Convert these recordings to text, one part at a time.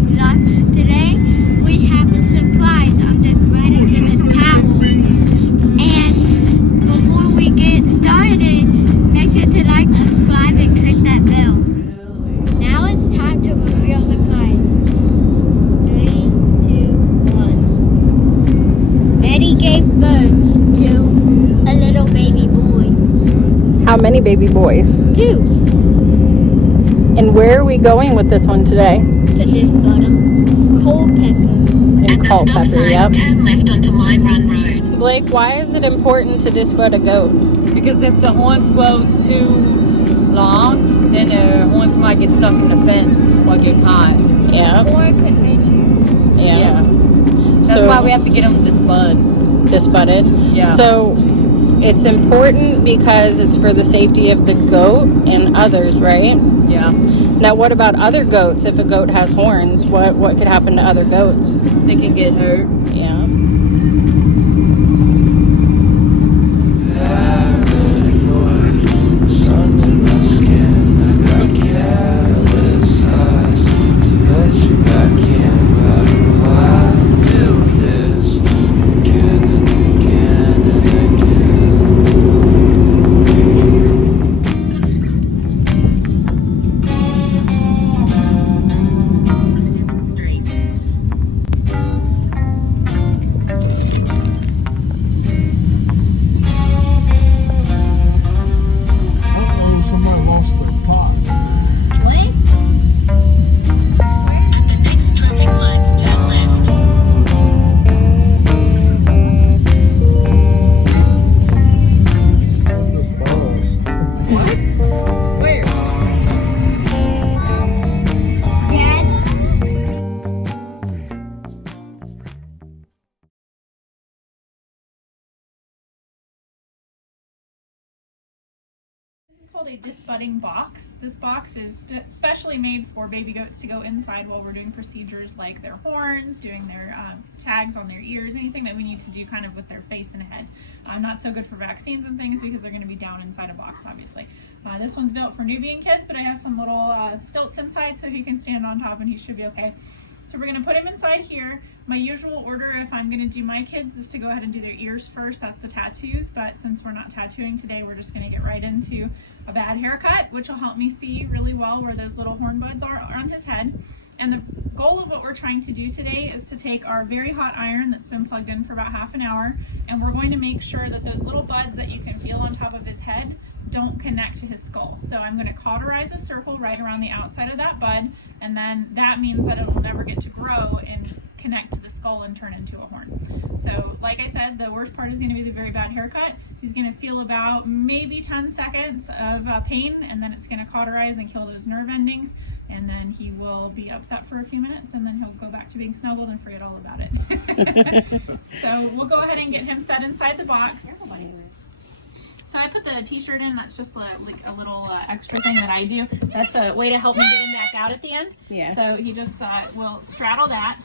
vlog. Today we have a surprise. I'm just ready to this towel. And before we get started, make sure to like, subscribe, and click that bell. Now it's time to reveal the prize. 3, 2, 1. Betty gave birth to a little baby boy. How many baby boys? 2. And where are we going with this one today? To this bottom, Culpeper. In Culpeper, yep. Turn left onto Mine Run Road. Blake, why is it important to disbud a goat? Because if the horns go too long, then the horns might get stuck in the fence while you're tied. Yeah. Or it could hit you. Yeah. That's why we have to get them disbudded. Yeah. So it's important because it's for the safety of the goat and others, right? Yeah. Now, what about other goats? If a goat has horns, what could happen to other goats? They can get hurt. Yeah. Called a disbudding box. This box is specially made for baby goats to go inside while we're doing procedures like their horns, doing their tags on their ears, anything that we need to do kind of with their face and head. Not so good for vaccines and things because they're going to be down inside a box, obviously. This one's built for Nubian kids, but I have some little stilts inside so he can stand on top and he should be okay. So we're going to put him inside here. My usual order if I'm going to do my kids is to go ahead and do their ears first. That's the tattoos, but since we're not tattooing today, we're just going to get right into a bad haircut, which will help me see really well where those little horn buds are on his head. And the goal of what we're trying to do today is to take our very hot iron that's been plugged in for about half an hour, and we're going to make sure that those little buds that you can feel on top of his head don't connect to his skull. So I'm going to cauterize a circle right around the outside of that bud, and then that means that it will never get to grow and connect to the skull and turn into a horn. So like I said, the worst part is going to be the very bad haircut. He's going to feel about maybe 10 seconds of pain, and then it's going to cauterize and kill those nerve endings, and then he will be upset for a few minutes, and then he'll go back to being snuggled and forget all about it. So we'll go ahead and get him set inside the box. So I put the t-shirt in. That's just like a little extra thing that I do. That's a way to help me get him back out at the end. Yeah. So he just will straddle that.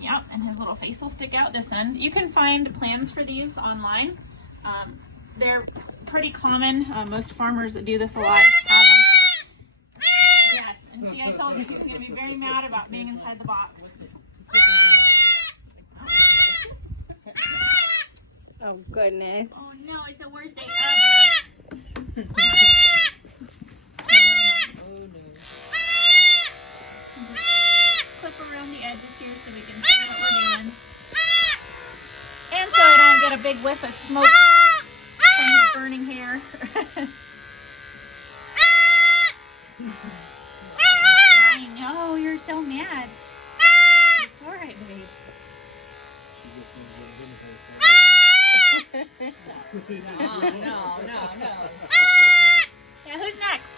Yep, and his little face will stick out this end. You can find plans for these online. They're pretty common. Most farmers that do this a lot have them. Yes, and see, I told you he's going to be very mad about being inside the box. Oh, goodness. Oh no, it's the worst day ever. Clip around the edges here so we can see what we're doing. And so I don't get a big whiff of smoke from his burning hair. I know, you're so mad. It's alright, babes. No. Yeah, who's next?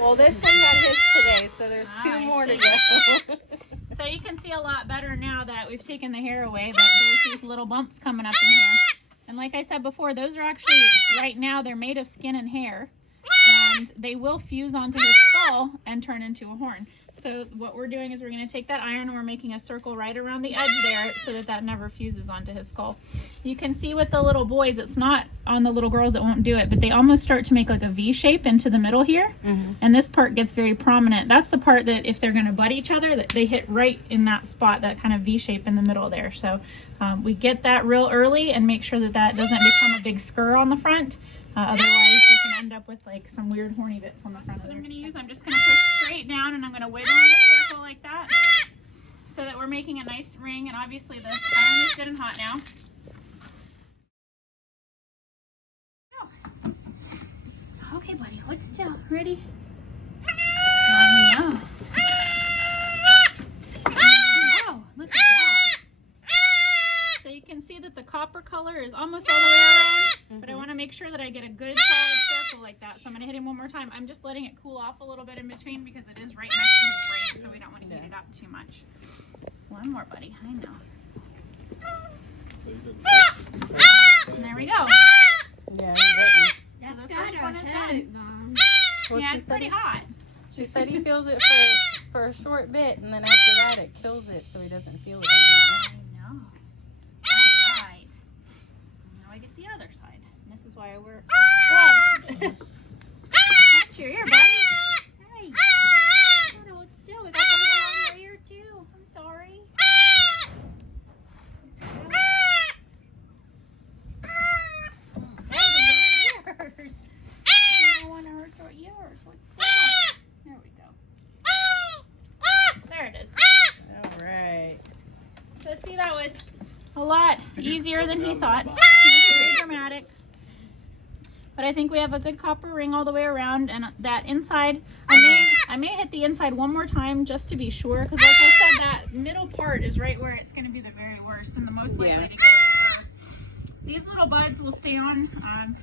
Well, this one had his today, so there's two more to go. So you can see a lot better now that we've taken the hair away, but there's these little bumps coming up in here. And like I said before, those are actually, right now, they're made of skin and hair. And and they will fuse onto his skull and turn into a horn. So what we're doing is we're going to take that iron and we're making a circle right around the edge there so that that never fuses onto his skull. You can see with the little boys, it's not on the little girls that won't do it, but they almost start to make like a V shape into the middle here. And this part gets very prominent. That's the part that if they're going to butt each other, that they hit right in that spot, that kind of V shape in the middle there. So we get that real early and make sure that that doesn't become a big scur on the front. Otherwise, we can end up with like some weird horny bits on the front of there. I'm going to use, I'm just going to push straight down and I'm going to wiggle in a circle like that so that we're making a nice ring. And obviously the iron is good and hot now. Oh. Okay, buddy, hold still. Ready? I know. Wow, look at that. So you can see that the copper color is almost all the way around, but I want to make sure that I get a good solid circle like that. So I'm going to hit him one more time. I'm just letting it cool off a little bit in between because it is right next to his brain, so we don't want to heat it up too much. One more, buddy. I know. And there we go. Yeah, That's the gotta first one is hurt, done. Mom. well, Yeah, she it's said pretty he- hot. She said he feels it for a short bit, and then after that it kills it, so he doesn't feel it anymore. I know. All right. Now I get the other side. And this is why I wear gloves. Watch your ear, buddy. Hey. Gotta hold still. We got the hair on your ear too. I'm sorry. Those are your ears. I don't want to hurt your ears. Hold still. There we go. There it is. All right. So see, that was a lot easier than he thought. He was very dramatic. But I think we have a good copper ring all the way around, and that inside, I may hit the inside one more time just to be sure, because like I said, that middle part is right where it's going to be the very worst and the most likely to get exposed. These little buds will stay on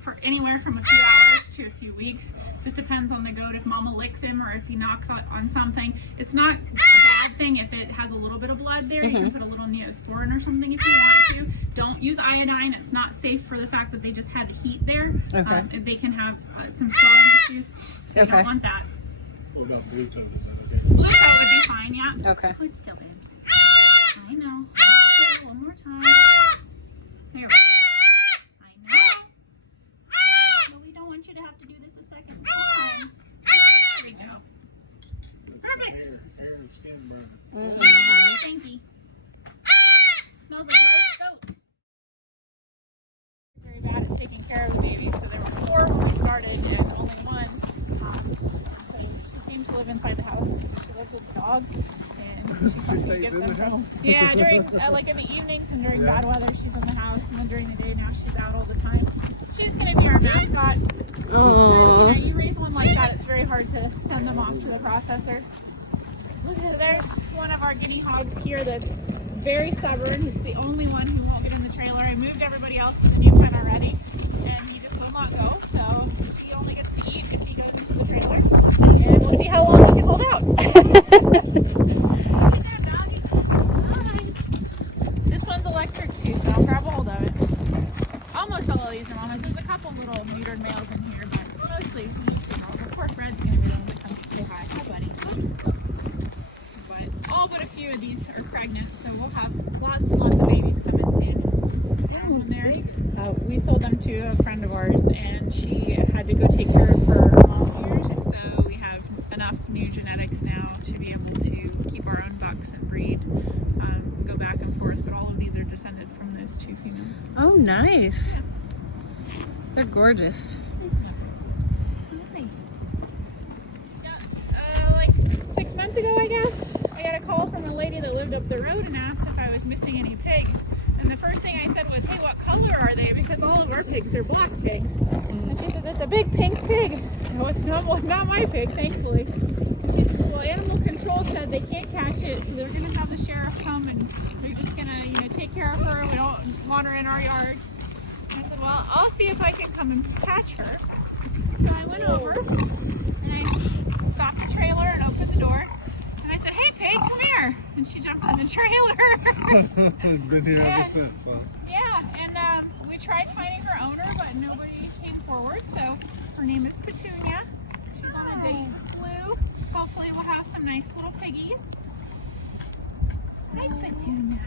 for anywhere from a few hours to a few weeks. Just depends on the goat, if mama licks him or if he knocks on something. It's not a bad thing if it has a little bit of blood there. You can put a little neosporin or something if you want to. Don't use iodine. It's not safe for the fact that they just had heat there. Okay. They can have some swelling issues. So you don't want that. What about blue coat? Is that okay? Blue coat would be fine, yeah. Okay. Hold still, babes. I know. Hold still, one more time. There we go. I know. But we don't want you to have to do this a second time. There we go. Perfect. Hair and skin burn. Stinky. Smells like roast goat. Very bad at taking care of the baby, so there were 4 when we started and only 1. So she came to live inside the house. She lives with the dogs, and she comes to give them. Yeah, during like in the evenings and during bad weather, she's in the house, and then during the day now she's out all the time. She's gonna be our mascot. You know, you raise one like that, it's very hard to send them off to the processor. So there's one of our guinea hogs here that's very stubborn. He's the only one who won't get in the trailer. I moved everybody else to the new pen already, and he just will not go. So he only gets to eat if he goes into the trailer. And we'll see how long he can hold out. This one's electric too, so I'll grab a hold of it. Almost all of these are mamas. There's a couple little neutered males in here, but mostly, you know, the poor Fred's gonna be the one that comes to say hi. Hi, buddy. But all but a few of these are pregnant, so we'll have lots and lots of babies coming soon. When they're, we sold them to a friend of ours, and she had to go take care of her mom years, so we have enough new genetics now to be able to keep our own bucks and breed, go back and forth, but all of these are descended from those 2 females. Oh, nice. They're gorgeous. Like 6 months ago, I guess, I got a call from a lady that lived up the road and asked if I was missing any pigs. And the first thing I said was, hey, what color are they? Because all of our pigs are black pigs. And she says, it's a big pink pig. No, it's not my pig, thankfully. She says, well, animal control said they can't catch it, so they're going to have the sheriff come and they're just going to, you know, take care of her. We don't want her in our yard. And I said, well, I'll see if I can come and catch her. So I went over and I stopped the trailer and opened the door. And I said, hey, pig, come here. And she jumped in the trailer. Been here ever since, huh? Yeah, and we tried finding her owner, but nobody came forward. So her name is Petunia. nice little piggies. Hi, Petunia.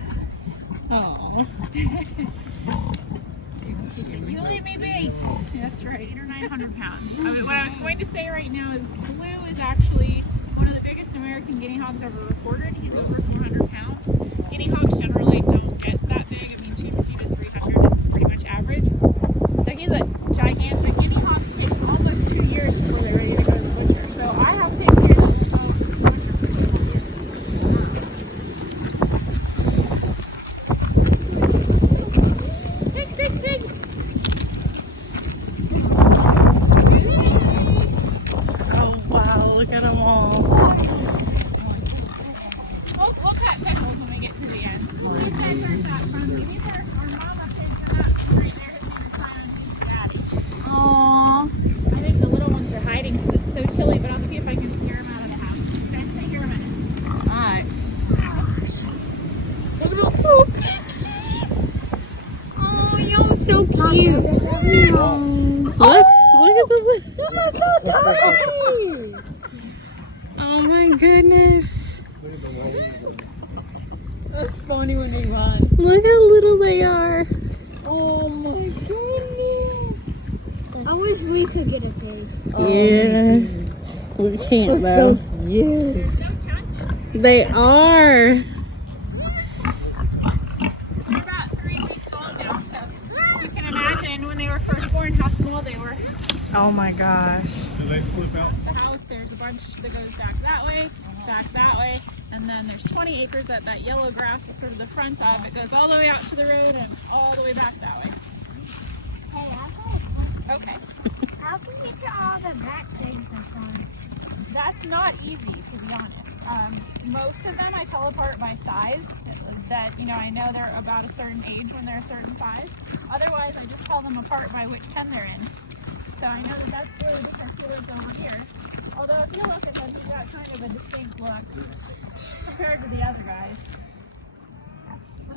Oh. You leave me be. That's right, 800 or 900 pounds. What I was going to say right now is Blue is actually one of the biggest American guinea hogs ever recorded. He's over 400 pounds. Guinea hogs generally don't get that big. I mean, 250 to 300 is pretty much average. So he's a gigantic. Guinea hogs take almost 2 years before they're ready to go to the butcher. So I have pigs here that will go to the butcher for 2 years. Big. Oh wow, look at them all. We'll cut pickles when we get to the end. These guys aren't that friendly. These are our mama pigs and that one right there. His name is Simon. She's daddy. Aww. I think the little ones are hiding because it's so chilly, but I'll see if I can scare them out of the house. Okay, stay here a minute. Alright. Oh, you're so cute. Look at the. That's so tiny. Oh my goodness. That's funny when they run. Look how little they are. Oh my goodness. I wish we could get a pig. Yeah. We can't though. So cute. They are. They're about 3 weeks old now, so you can imagine when they were first born how small they were. Oh my gosh. Do they slip out? The house, there's a bunch that goes back that way, and then there's 20 acres that yellow grass is sort of the front of. It goes all the way out to the road and all the way back that way. Hey, I Okay. how can you get to all the back pigs and fun? That's not easy, to be honest. Most of them I tell apart by size. That, you know, I know they're about a certain age when they're a certain size. Otherwise, I just tell them apart by which pen they're in. So I know that that's Blue because he lives over here. Although if you look at them, he's got kind of a distinct look compared to the other guys.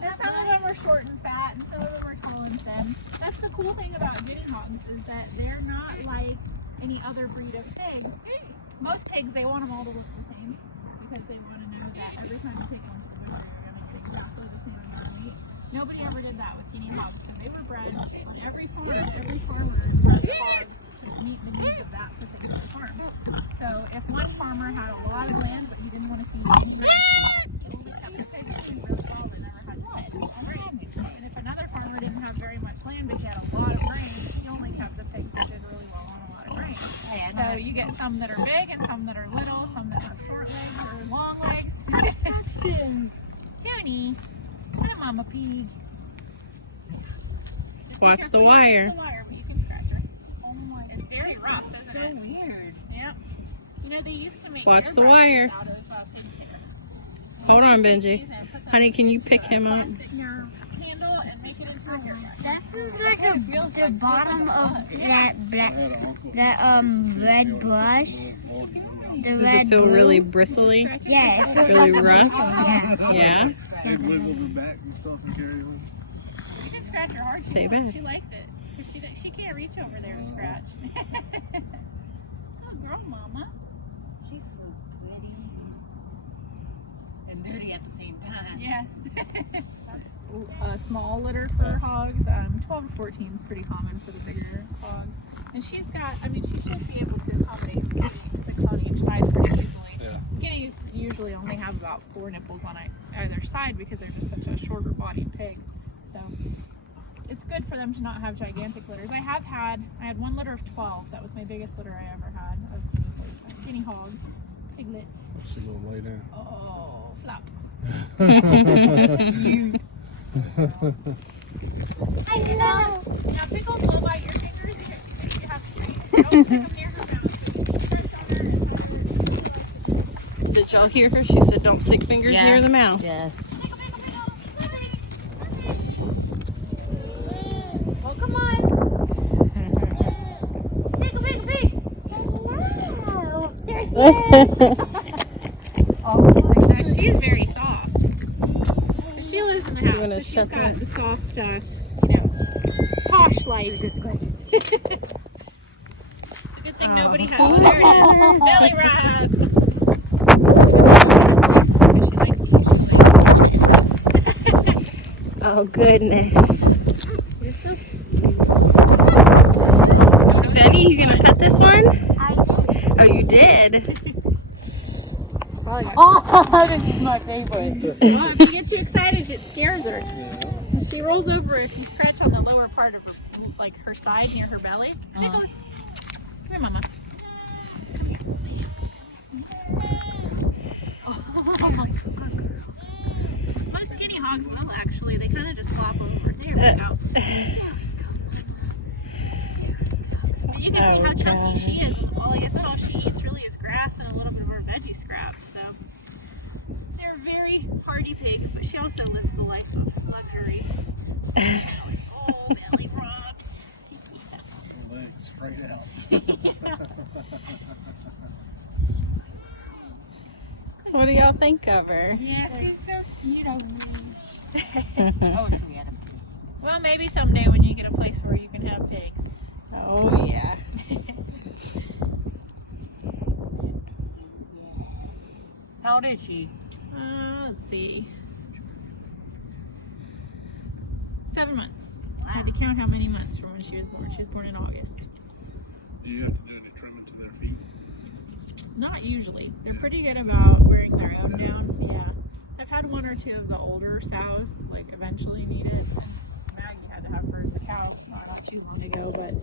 Some of them are short and fat, and some of them are tall and thin. That's the cool thing about guinea hogs is that they're not like any other breed of pig. Most pigs, they want them all to look the same because they want to know that every time you take one to the butcher, you're going to get exactly the same amount of meat. Nobody ever did that with guinea hogs, so they were bred on every farm. Every farmer bred hogs to meet the needs of that particular farm. So if one farmer had a lot of land, but he didn't want to feed any only kept the pigs doing really well and never had grain. And if another farmer didn't have very much land, but he had a lot of grain, he only kept the pigs that did really well on a lot of grain. So you get some that are big and some that are little, some that have short legs or long legs. Tony, what a mama pig. Watch the wire. Watch the wire, but you can scratch her. Oh my, it's very rough, isn't it? So weird. Yep. You know, they used to make Watch the airbrushes wire. out of pin Hold on, Benji. and put them Honey, can you pick him up? in your handle and make it into a hairbrush. That feels like the bottom of that black, I had an uncle. that red brush. The Does red it feel glue. really bristly? Yeah, it feels Really like rough? Yeah. Yeah? They'd live over the back and stuff and carry them. You can scratch her hard. Say bad. She likes it. Because she can't reach over there to scratch. Oh, girl, mama. She's so pretty and dirty at the same time. Yes. That's a small litter for hogs. 12 to 14 is pretty common for the bigger hogs. And she's got, I mean, she should be able to accommodate 6 on each side pretty easily. Yeah. Guineas usually only have about 4 nipples on either side because they're just such a shorter bodied pig. So it's good for them to not have gigantic litters. I had one litter of 12. That was my biggest litter I ever had of guinea hogs, piglets. She's gonna lay down. Oh, flop. I know. Now Pickles will bite your fingers because she thinks you have sweet. Don't stick them near her mouth. Did y'all hear her? She said don't stick fingers Yeah. near the mouth. Yes. Oh, come on. Pig. Hello. There she is. Oh, now she's very soft. She lives in the house, wanna so she's shut got that? the soft, posh life. It's a good thing nobody has. Oh, there it is. Belly rubs. Oh, goodness. Benny, you gonna pet this one? I did. Oh, you did? Oh, this is my favorite. Well, if you get too excited, it scares her. And she rolls over if you scratch on the lower part of her, like her side near her belly. Come here, Mama. Most guinea hogs will actually. They kind of just flop over. There we go. But you can see how chunky she is. Well, like I said, all she eats really is grass and a little bit of her veggie scraps. So they're very hardy pigs, but she also lives the life of luxury. Oh, belly rubs. Legs straight out. What do y'all think of her? Yeah, she's so, you know. Oh, yeah. Well, maybe someday when you get a place where you can have pigs. Oh, yeah. How old is she? Let's see. 7 months. I had to count how many months from when she was born. She was born in August. Do you have to do any trimming to their feet? Not usually. They're pretty good about wearing their own down. Yeah. I've had one or two of the older sows, like, eventually need it. Maggie had to have hers, the cow, not too long ago, but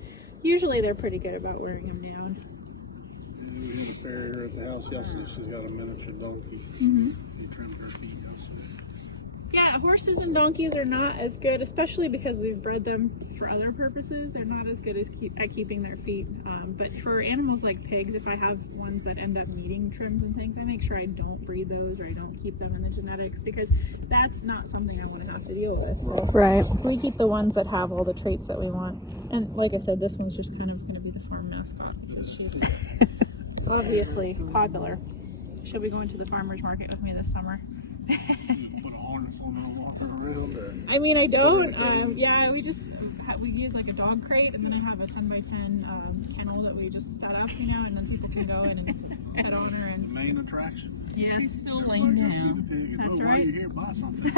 usually they're pretty good about wearing them down. Yeah, we had a farrier at the house yesterday. She's got a miniature donkey. Mm-hmm. We trimmed her feet yesterday. Yeah, horses and donkeys are not as good, especially because we've bred them for other purposes. They're not as good as at keeping their feet. But for animals like pigs, if I have ones that end up needing trims and things, I make sure I don't breed those or I don't keep them in the genetics because that's not something I want to have to deal with. So Right. we keep the ones that have all the traits that we want. And like I said, this one's just kind of going to be the farm mascot because she's obviously popular. She'll be going to the farmer's market with me this summer. Put a harness on her and walk her around. I mean, I don't. Yeah, we use like a dog crate, and then I have a 10x10 kennel that we just set up, you know, and then people can go in and pet on her. The And main attraction. yes, Still Everybody laying go see down. the pig and, That's oh, right. while you're here, buy something.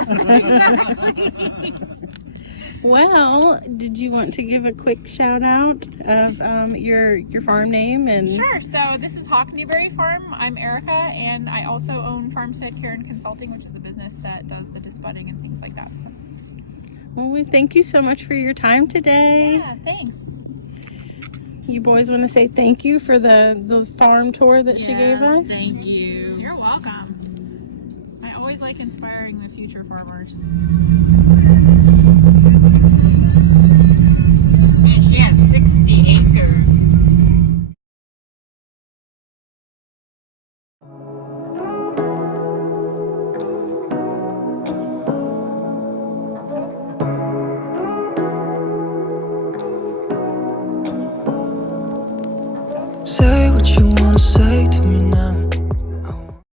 Well, did you want to give a quick shout out of your farm name and? sure. So this is Hock Newberry Farm. I'm Erica, and I also own Farmstead Care and Consulting, which is a business that does the disbudding and things like that. So, Well, we thank you so much for your time today. yeah, thanks. You boys want to say thank you for the farm tour that she gave us? Thank you. You're welcome. I always like inspiring the future farmers.